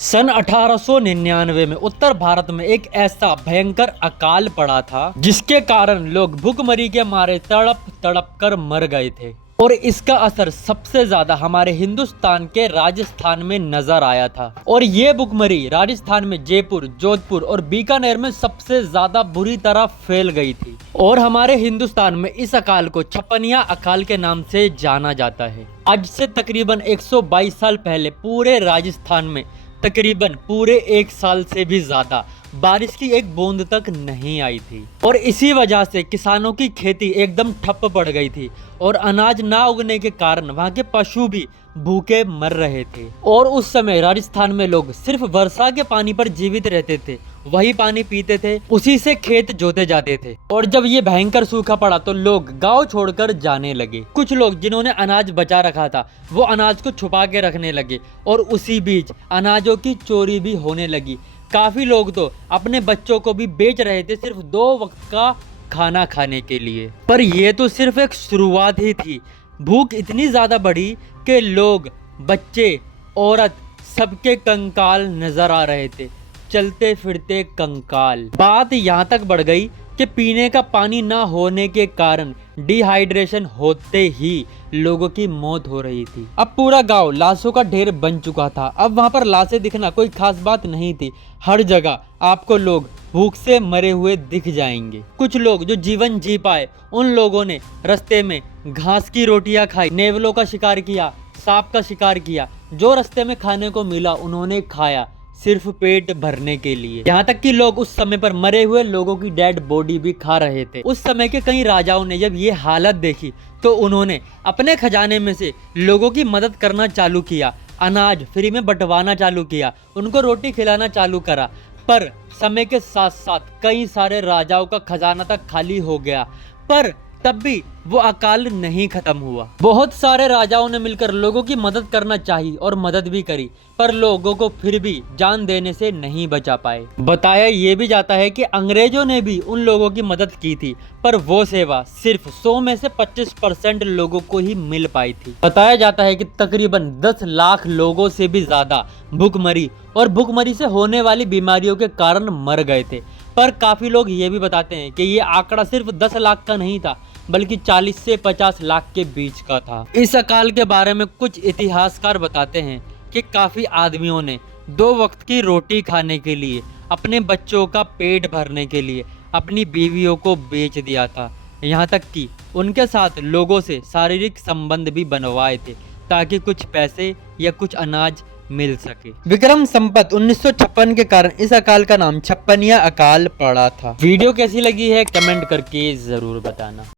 सन 1899 में उत्तर भारत में एक ऐसा भयंकर अकाल पड़ा था जिसके कारण लोग भूखमरी के मारे तड़प तड़प कर मर गए थे। और इसका असर सबसे ज्यादा हमारे हिंदुस्तान के राजस्थान में नजर आया था। और ये भूखमरी राजस्थान में जयपुर, जोधपुर और बीकानेर में सबसे ज्यादा बुरी तरह फैल गई थी। और हमारे हिंदुस्तान में इस अकाल को छप्पनिया अकाल के नाम से जाना जाता है। आज से तकरीबन 122 साल पहले पूरे राजस्थान में तकरीबन पूरे 1 साल से भी ज्यादा बारिश की एक बूंद तक नहीं आई थी। और इसी वजह से किसानों की खेती एकदम ठप पड़ गई थी और अनाज ना उगने के कारण वहां के पशु भी भूखे मर रहे थे। और उस समय राजस्थान में लोग सिर्फ वर्षा के पानी पर जीवित रहते थे, वही पानी पीते थे, उसी से खेत जोते जाते थे। और जब ये भयंकर सूखा पड़ा तो लोग गांव छोड़कर जाने लगे। कुछ लोग जिन्होंने अनाज बचा रखा था वो अनाज को छुपा के रखने लगे और उसी बीच अनाजों की चोरी भी होने लगी। काफी लोग तो अपने बच्चों को भी बेच रहे थे सिर्फ 2 वक्त का खाना खाने के लिए। पर यह तो सिर्फ एक शुरुआत ही थी। भूख इतनी ज्यादा बढ़ी कि लोग, बच्चे, औरत सबके कंकाल नजर आ रहे थे, चलते फिरते कंकाल। बात यहाँ तक बढ़ गई कि पीने का पानी ना होने के कारण डिहाइड्रेशन होते ही लोगों की मौत हो रही थी। अब पूरा गांव लाशों का ढेर बन चुका था। अब वहां पर लाशें दिखना कोई खास बात नहीं थी। हर जगह आपको लोग भूख से मरे हुए दिख जाएंगे। कुछ लोग जो जीवन जी पाए उन लोगों ने रास्ते में घास की रोटियां खाई, नेवलों का शिकार किया, सांप का शिकार किया। जो रास्ते में खाने को मिला उन्होंने खाया, सिर्फ पेट भरने के लिए। यहाँ तक कि लोग उस समय पर मरे हुए लोगों की डेड बॉडी भी खा रहे थे। उस समय के कई राजाओं ने जब ये हालत देखी तो उन्होंने अपने खजाने में से लोगों की मदद करना चालू किया, अनाज फ्री में बंटवाना चालू किया, उनको रोटी खिलाना चालू करा। पर समय के साथ साथ कई सारे राजाओं का खजाना तक खाली हो गया, पर तब भी वो अकाल नहीं खत्म हुआ। बहुत सारे राजाओं ने मिलकर लोगों की मदद करना चाही और मदद भी करी, पर लोगों को फिर भी जान देने से नहीं बचा पाए। बताया ये भी जाता है कि अंग्रेजों ने भी उन लोगों की मदद की थी, पर वो सेवा सिर्फ 100 में से 25% लोगों को ही मिल पाई थी। बताया जाता है कि तकरीबन 10 लाख लोगों से भी ज्यादा भूखमरी और भूखमरी से होने वाली बीमारियों के कारण मर गए थे। पर काफी लोग ये भी बताते हैं कि ये आंकड़ा सिर्फ 10 लाख का नहीं था, बल्कि 40 से 50 लाख के बीच का था। इस अकाल के बारे में कुछ इतिहासकार बताते हैं कि काफी आदमियों ने 2 वक्त की रोटी खाने के लिए, अपने बच्चों का पेट भरने के लिए अपनी बीवियों को बेच दिया था। यहाँ तक कि उनके साथ लोगों से शारीरिक संबंध भी बनवाए थे ताकि कुछ पैसे या कुछ अनाज मिल सके। विक्रम संपत 1956 के कारण इस अकाल का नाम छप्पनिया अकाल पड़ा था। वीडियो कैसी लगी है कमेंट करके जरूर बताना।